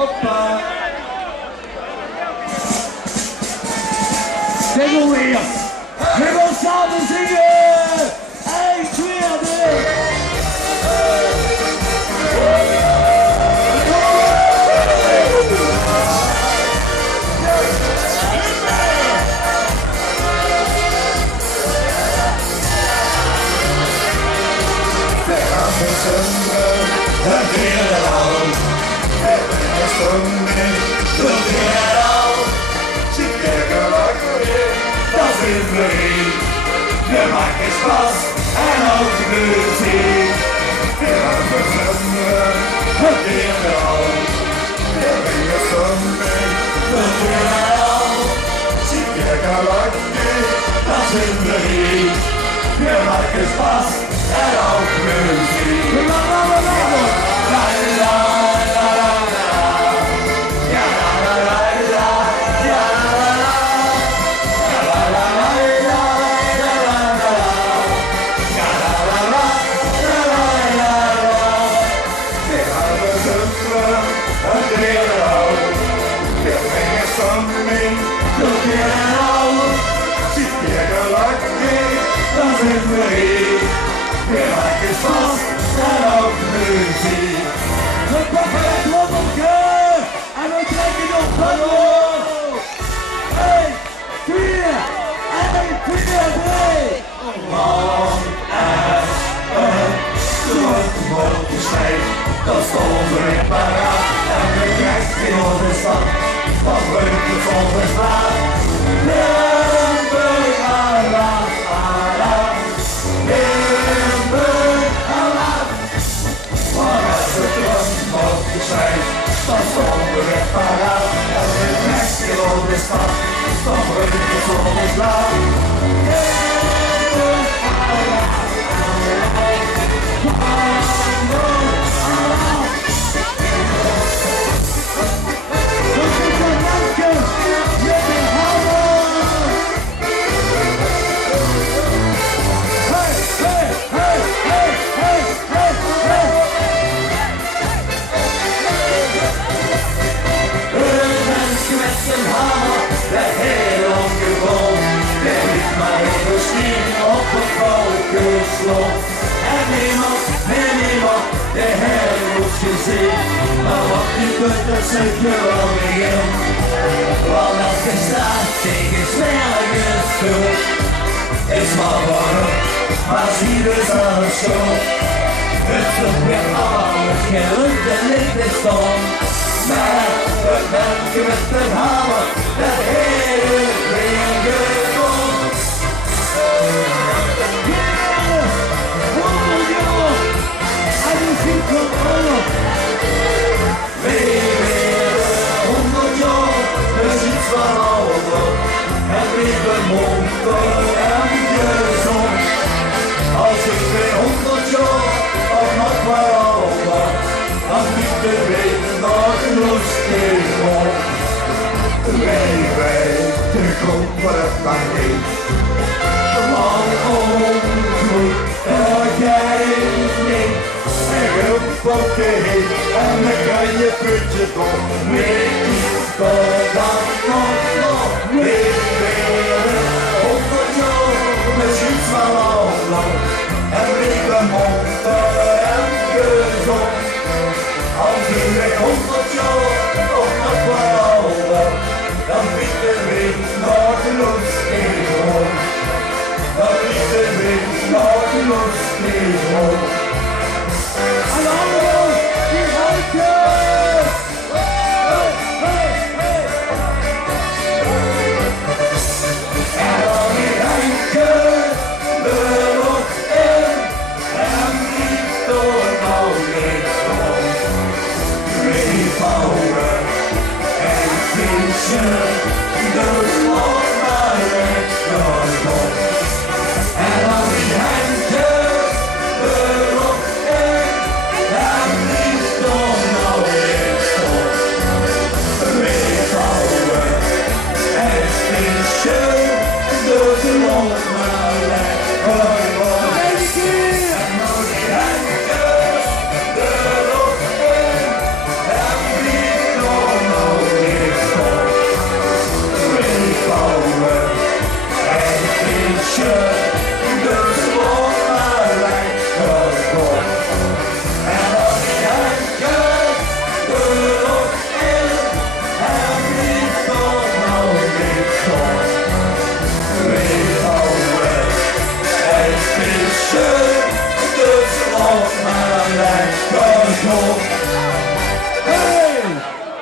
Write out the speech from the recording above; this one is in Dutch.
Hoppa. Det går weer. We gaan samen zingen. 1, 2, 3. Het hele land, het is zonnig, het hele land. Ze kijken lekker, dat is muziek. De maak is vast en ook de muziek. We gaan gezongen, het hele land. Het is zonnig, het hele land. Ze kijken lekker, dat is muziek. De maak is vast en ook muziek. Vast en ook muziek. We pakken het rommeltje en we trekken nog verder. 1, 4, 1, 2, 3. Lang en een groot motorscheid, dat stond weer paraat. En we krijgen in onze stad, van Brugge tot de straat. Limburg, Allah, Allah. Limburg, Allah. Maar als het een motorscheid, dan stond we weer paraat. En we krijgen in onze stad, van Brugge tot de straat. En niemand, de heeft gezien. Maar wat je kunt, dat zet je wel weer in. Want als je staat tegen snelle stoel, is maar warm, maar zie dus aan de school. Het vlucht weer alles gillend en licht is stom. Maar het mensen met de hamer, dat hele ding komt. Weer 100 jaar, dus iets van over. En weer een motor en gezond. Als ik 200 jaar of nog maar over, dan niet te weten dat ik lustig word. Wij, de grond voor het maar niet. Lang ontmoet, jij niet. Oké, en dan kan je putje toch weer iets tot dan nog.